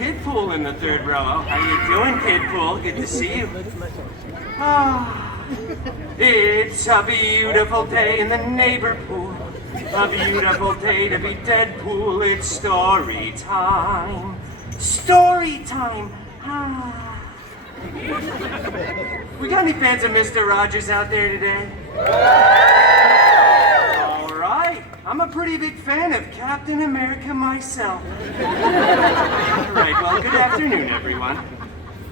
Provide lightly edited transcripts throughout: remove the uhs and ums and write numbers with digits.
Kidpool in the third row. How you doing, Kidpool? Good to see you. Ah, it's a beautiful day in the neighbor pool. A beautiful day to be Deadpool. It's story time. Story time. Ah. We got any fans of Mr. Rogers out there today? All right. I'm a pretty big fan of Captain America myself. All right, well, good afternoon, everyone.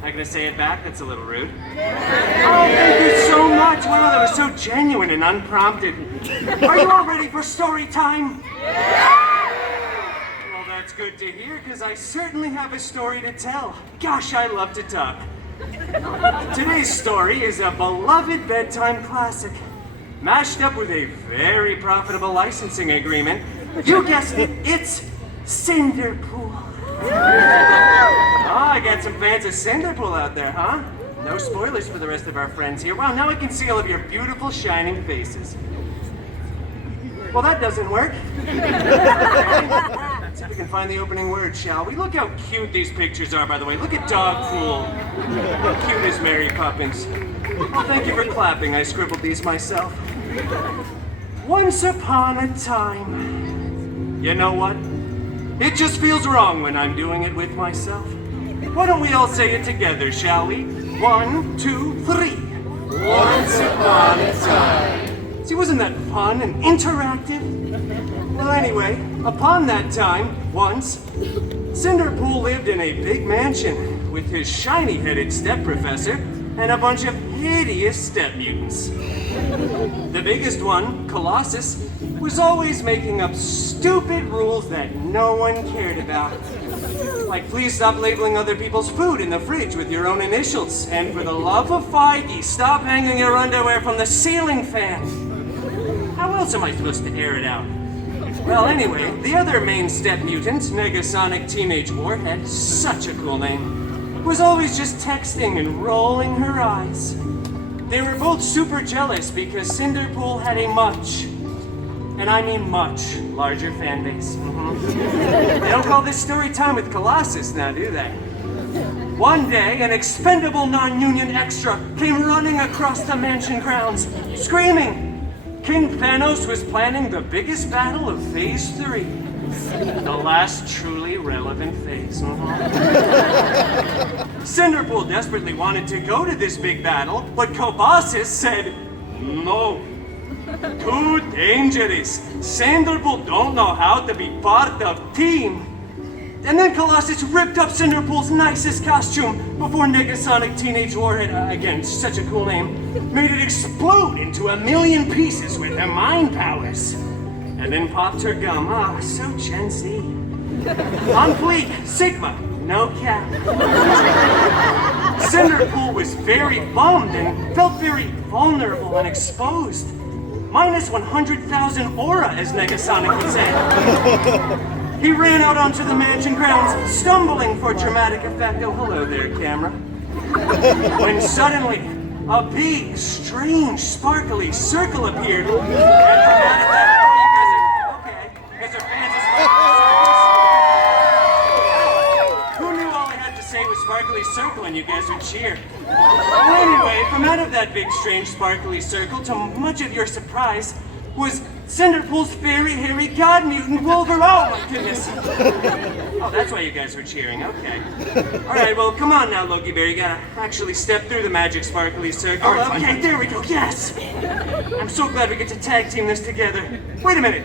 Not gonna say it back, that's a little rude. Oh, thank you so much. Wow, that was so genuine and unprompted. Are you all ready for story time? Well, that's good to hear, because I certainly have a story to tell. Gosh, I love to talk. Today's story is a beloved bedtime classic, mashed up with a very profitable licensing agreement. You guessed it, it's Cinderpool. Ah, I got some fans of Cinderpool out there, huh? No spoilers for the rest of our friends here. Wow, now I can see all of your beautiful, shining faces. Well, that doesn't work. Let's see if we can find the opening word, shall we? Look how cute these pictures are, by the way. Look at Dogpool. How cute is Mary Poppins? Oh, thank you for clapping. I scribbled these myself. Once upon a time. You know what? It just feels wrong when I'm doing it with myself. Why don't we all say it together, shall we? 1, 2, 3. Once upon a time. See, wasn't that fun and interactive? Well, anyway, upon that time, once, Cinderpool lived in a big mansion with his shiny-headed step-professor and a bunch of hideous step-mutants. The biggest one, Colossus, was always making up stupid rules that no one cared about. Like, please stop labeling other people's food in the fridge with your own initials. And for the love of Feige, stop hanging your underwear from the ceiling fan. How else am I supposed to air it out? Well, anyway, the other main step mutant, Negasonic Teenage Warhead, such a cool name, was always just texting and rolling her eyes. They were both super jealous because Cinderpool had a much, and I mean much, larger fan base. They don't call this story time with Colossus now, do they? One day, an expendable non-union extra came running across the mansion grounds, screaming, King Thanos was planning the biggest battle of Phase 3. The last truly relevant phase. Cinderpool desperately wanted to go to this big battle, but Colossus said, no. Too dangerous. Cinderpool don't know how to be part of team. And then Colossus ripped up Cinderpool's nicest costume before Negasonic Teenage Warhead, again, such a cool name, made it explode into 1,000,000 pieces with her mind powers. And then popped her gum. Ah, so Gen Z. On fleek, Sigma, no cap. Cinderpool was very bummed and felt very vulnerable and exposed. Minus 100,000 aura, as Negasonic would say. He ran out onto the mansion grounds, stumbling for dramatic effect. Oh, hello there, camera. When suddenly, a big, strange, sparkly circle appeared. And dramatic effect. Oh, you guys are okay. You guys are fans of sparkly circles. Who knew all I had to say was sparkly circle and you guys would cheer? Well, anyway, from out of that big, strange, sparkly circle, to much of your surprise, was Cinderpool's fairy, hairy god mutant Wolverine. Oh my goodness! Oh, that's why you guys were cheering. Okay. All right. Well, come on now, Loki Bear. You gotta actually step through the magic sparkly circle. All right, okay, there we go. Yes. I'm so glad we get to tag team this together. Wait a minute.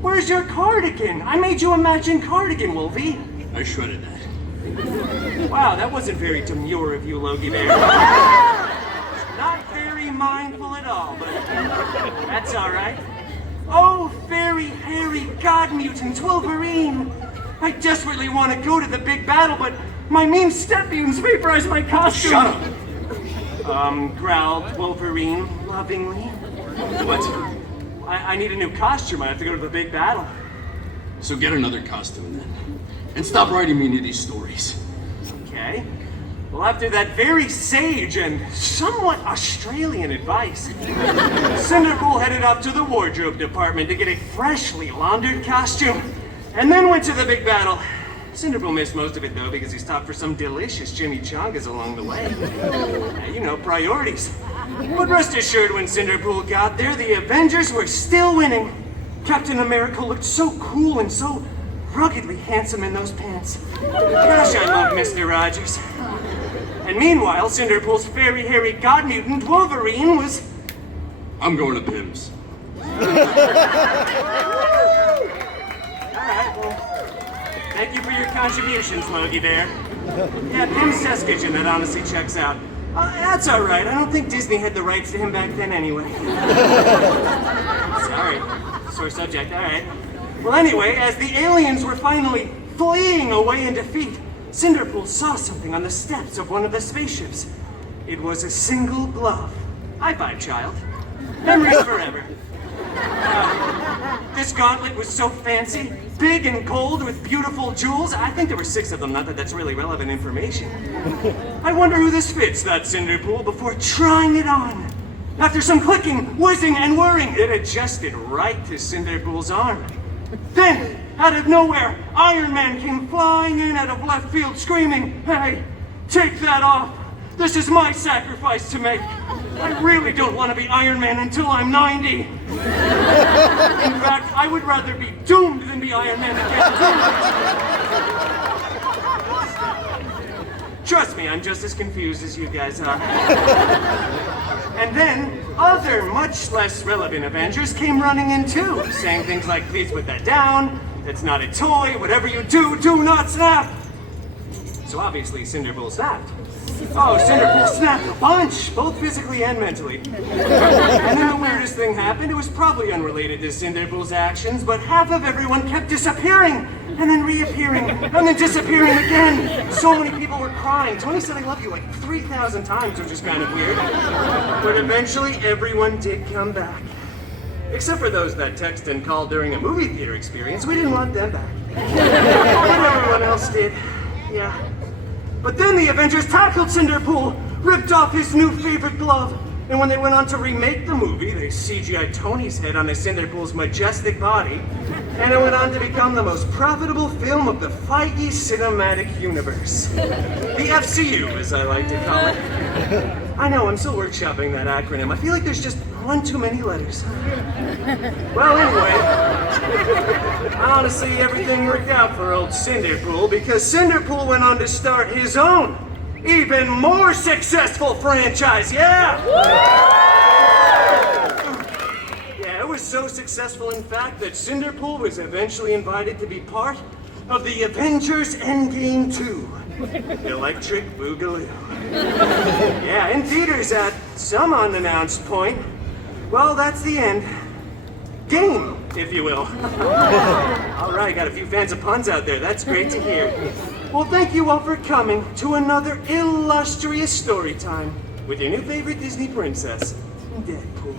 Where's your cardigan? I made you a matching cardigan, Wolvie. I shredded that. Wow, that wasn't very demure of you, Loki Bear. Not very mindful at all, but that's all right. Oh, fairy, hairy, god mutant Wolverine! I desperately want to go to the big battle, but my mean step mutants vaporize my costume. Shut up! Growled Wolverine lovingly. What? I need a new costume. I have to go to the big battle. So get another costume then. And stop writing me any of these stories. Okay. Well, after that very sage and somewhat Australian advice, Cinderpool headed up to the wardrobe department to get a freshly laundered costume, and then went to the big battle. Cinderpool missed most of it, though, because he stopped for some delicious chimichangas along the way. You know, priorities. But rest assured, when Cinderpool got there, the Avengers were still winning. Captain America looked so cool and so ruggedly handsome in those pants. Gosh, I love Mr. Rogers. And meanwhile, Cinderpool's fairy hairy god mutant Wolverine was... I'm going to Pim's. Alright, well, thank you for your contributions, Logie Bear. Yeah, Pim's test kitchen, that honestly checks out. That's alright, I don't think Disney had the rights to him back then anyway. Sorry, sore subject, alright. Well, anyway, as the aliens were finally fleeing away in defeat, Cinderpool saw something on the steps of one of the spaceships. It was a single glove. High five, child. Memories forever. This gauntlet was so fancy, big and gold with beautiful jewels. I think there were 6 of them, not that that's really relevant information. I wonder who this fits, thought Cinderpool, before trying it on. After some clicking, whizzing, and whirring, it adjusted right to Cinderpool's arm. Then, out of nowhere, Iron Man came flying in out of left field screaming, "Hey, take that off! This is my sacrifice to make! I really don't want to be Iron Man until I'm 90! In fact, I would rather be doomed than be Iron Man again! Trust me, I'm just as confused as you guys are. And then, other much less relevant Avengers came running in too, saying things like, "Please put that down, it's not a toy, whatever you do, do not snap!" So obviously Cinderpool snapped. Oh, Cinderpool snapped a bunch, both physically and mentally. And then the weirdest thing happened. It was probably unrelated to Cinderpool's actions, but half of everyone kept disappearing, and then reappearing, and then disappearing again. So many people were crying. Tony said "I love you" like 3,000 times, which is kind of weird. But eventually everyone did come back. Except for those that text and called during a movie theater experience. We didn't want them back. But everyone else did. Yeah. But then the Avengers tackled Cinderpool, ripped off his new favorite glove, and when they went on to remake the movie, they CGI'd Tony's head onto Cinderpool's majestic body, and it went on to become the most profitable film of the Feige cinematic universe. The FCU, as I like to call it. I know, I'm still workshopping that acronym. I feel like there's just one too many letters. Well, anyway, honestly, everything worked out for old Cinderpool because Cinderpool went on to start his own, even more successful franchise, yeah! Yeah, it was so successful, in fact, that Cinderpool was eventually invited to be part of the Avengers Endgame 2. Electric Boogaloo. Yeah, in theaters at some unannounced point. Well, that's the end. Game, if you will. All right, got a few fans of puns out there. That's great to hear. Well, thank you all for coming to another illustrious story time with your new favorite Disney princess, Deadpool.